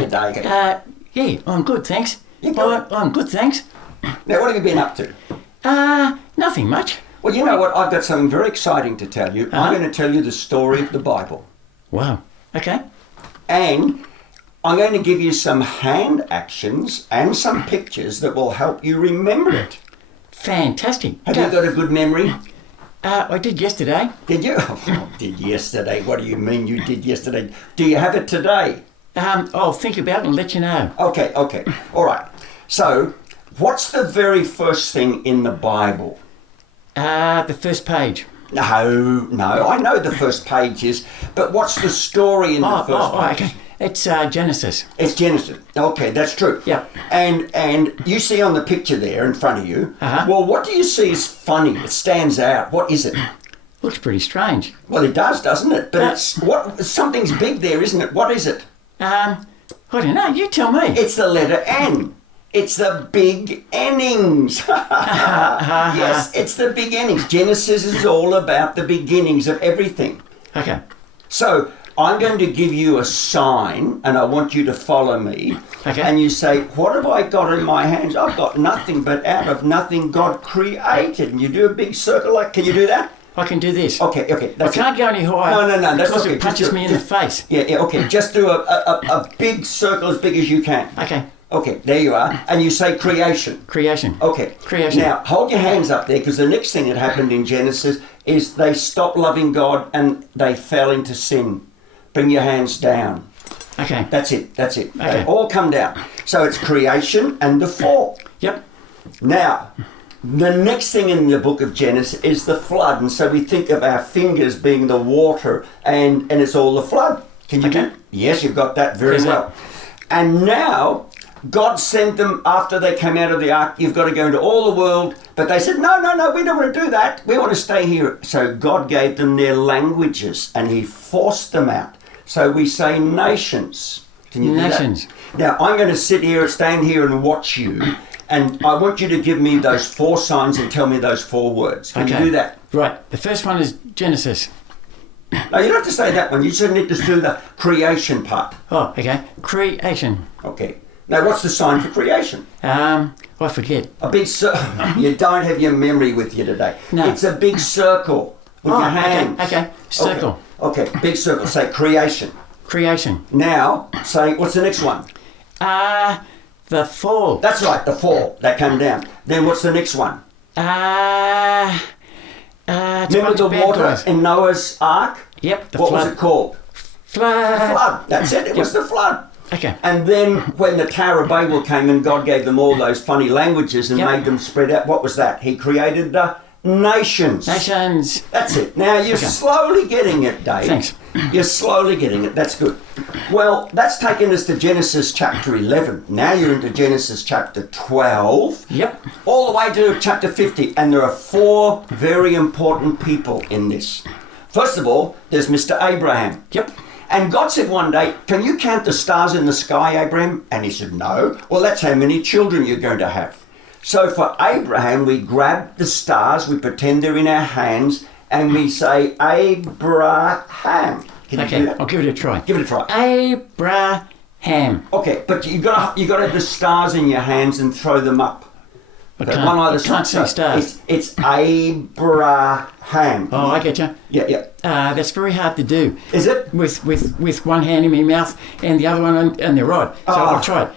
you, Dave? Yeah, I'm good, thanks. You good? I'm good, thanks. Now, what have you been up to? Nothing much. Well, you know what? I've got something very exciting to tell you. I'm going to tell you the story of the Bible. Wow. Okay. And I'm going to give you some hand actions and some pictures that will help you remember it. Fantastic. Have you got a good memory? I did yesterday. Did you? Oh, did yesterday. What do you mean you did yesterday? Do you have it today? I'll think about it and let you know. Okay. All right. So, what's the very first thing in the Bible? The first page. No, I know the first page is, but what's the story in the first page? Okay. It's Genesis. It's Genesis. Okay, that's true. Yeah. And you see on the picture there in front of you, well, what do you see is funny? It stands out. What is it? Looks pretty strange. Well, it does, doesn't it? But something's big there, isn't it? What is it? I don't know. You tell me. It's the letter N. It's the big innings. Yes, it's the beginnings. Genesis is all about the beginnings of everything. Okay. So I'm going to give you a sign and I want you to follow me. Okay. And you say, what have I got in my hands? I've got nothing, but out of nothing God created. And you do a big circle like, can you do that? I can do this. Okay. I can't go any higher. No, that's because okay. it punches me in the face. Yeah, okay. Just do a big circle as big as you can. Okay, there you are. And you say creation. Creation. Okay. Creation. Now, hold your hands up there because the next thing that happened in Genesis is they stopped loving God and they fell into sin. Bring your hands down. Okay. That's it. Okay. They all come down. So it's creation and the fall. Yep. Now, the next thing in the book of Genesis is the flood. And so we think of our fingers being the water and it's all the flood. Can you do? Yes, you've got that very well. And now God sent them after they came out of the ark. You've got to go into all the world. But they said, no, we don't want to do that. We want to stay here. So God gave them their languages and he forced them out. So we say nations. Can you do nations. that? Now, I'm going to stand here and watch you. And I want you to give me those 4 signs and tell me those 4 words. Can you do that? Right. The first one is Genesis. No, you don't have to say that one. You just need to do the creation part. Oh, okay. Creation. Okay. Now, what's the sign for creation? I forget. A big circle. You don't have your memory with you today. No. It's a big circle with your hands. Okay. Circle. Okay, big circle. Say creation. Creation. Now, say, what's the next one? The fall. That's right, the fall. That came down. Then what's the next one? Remember the water in Noah's ark? Yep, the flood. What flood. was it called? Flood. The flood. That's it. It was the flood. Okay. And then when the Tower of Babel came and God gave them all those funny languages and made them spread out, what was that? He created the nations. Nations. That's it. Now you're slowly getting it, Dave. Thanks. You're slowly getting it. That's good. Well, that's taken us to Genesis chapter 11. Now you're into Genesis chapter 12. Yep. All the way to chapter 50. And there are 4 very important people in this. First of all, there's Mr. Abraham. Yep. And God said one day, can you count the stars in the sky, Abraham? And he said, no. Well, that's how many children you're going to have. So for Abraham, we grab the stars, we pretend they're in our hands, and we say, Abraham. Okay, I'll give it a try. Give it a try. Abraham. Okay, but you got to have the stars in your hands and throw them up. I can't see stars. It's Abraham. Oh, I get you. Yeah. That's very hard to do. Is it? With one hand in my mouth and the other one on the rod. So I'll try it.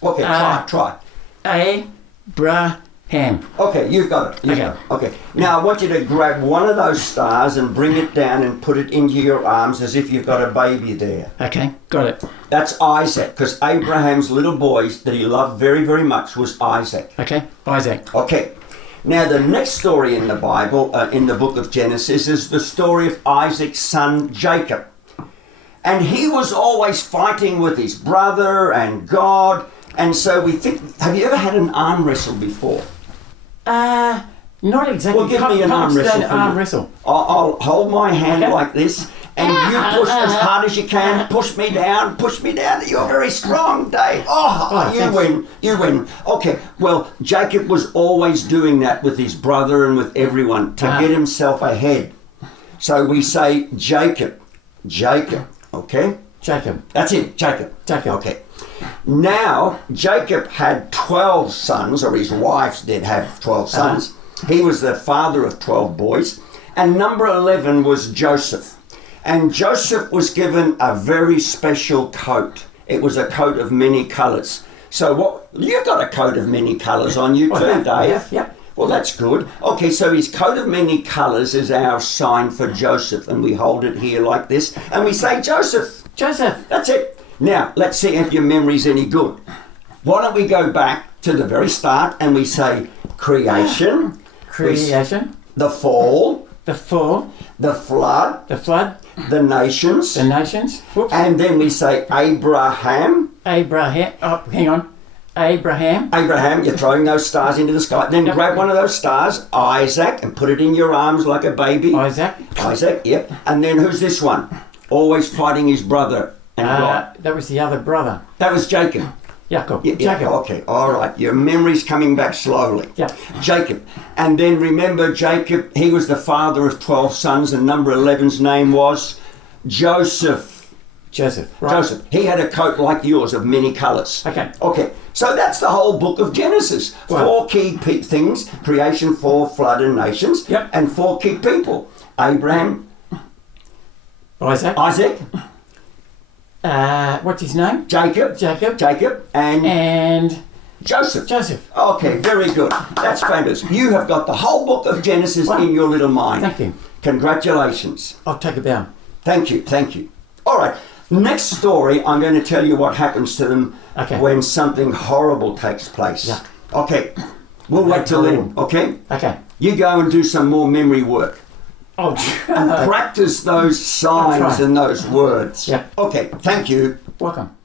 Okay, try. Abraham. Okay, you've got it. Okay. Now I want you to grab one of those stars and bring it down and put it into your arms as if you've got a baby there. Okay, got it. That's Isaac, because Abraham's little boy that he loved very, very much was Isaac. Okay, Isaac. Okay. Now the next story in the Bible, in the book of Genesis, is the story of Isaac's son Jacob. And he was always fighting with his brother and God. And so we think, have you ever had an arm wrestle before? Not exactly. Well, give me an arm wrestle. Arm wrestle. I'll hold my hand like this, and you push as hard as you can. Push me down. You're very strong, Dave. You win. Okay, well, Jacob was always doing that with his brother and with everyone to get himself ahead. So we say Jacob. Okay? Jacob. That's it, Jacob. Jacob. Okay. Now, Jacob had 12 sons, or his wives did have 12 sons. He was the father of 12 boys. And number 11 was Joseph. And Joseph was given a very special coat. It was a coat of many colours. So what? You've got a coat of many colours on you too, Dave. Yeah. Well, that's good. Okay, so his coat of many colours is our sign for Joseph. And we hold it here like this. And we say, Joseph. Joseph. That's it. Now, let's see if your memory's any good. Why don't we go back to the very start and we say creation. Creation. The fall. The fall. The flood. The flood. The nations. The nations. Whoops. And then we say Abraham. Abraham. Oh, hang on. Abraham. Abraham, you're throwing those stars into the sky. Then grab one of those stars, Isaac, and put it in your arms like a baby. Isaac. Isaac, yep. And then who's this one? Always fighting his brother and God. That was the other brother. That was Jacob. Jacob. Yeah, Jacob. okay, all right. Your memory's coming back slowly. Yeah. Jacob. And then remember Jacob, he was the father of 12 sons, and number 11's name was Joseph. Joseph. Right. Joseph. He had a coat like yours of many colours. Okay. Okay. So that's the whole book of Genesis. Wow. 4 key things: creation, fall, flood, and nations. Yep. And 4 key people: Abraham, Isaac. What's his name? Jacob, and Joseph. Joseph. Okay, very good. That's fabulous. You have got the whole book of Genesis in your little mind. Thank you. Congratulations. I'll take it down. Thank you. All right. Next story, I'm going to tell you what happens to them when something horrible takes place. Yeah. Okay. We'll wait till then, okay? Okay. You go and do some more memory work. Oh, And practice those signs and those words. Yeah. Okay, thank you. Welcome.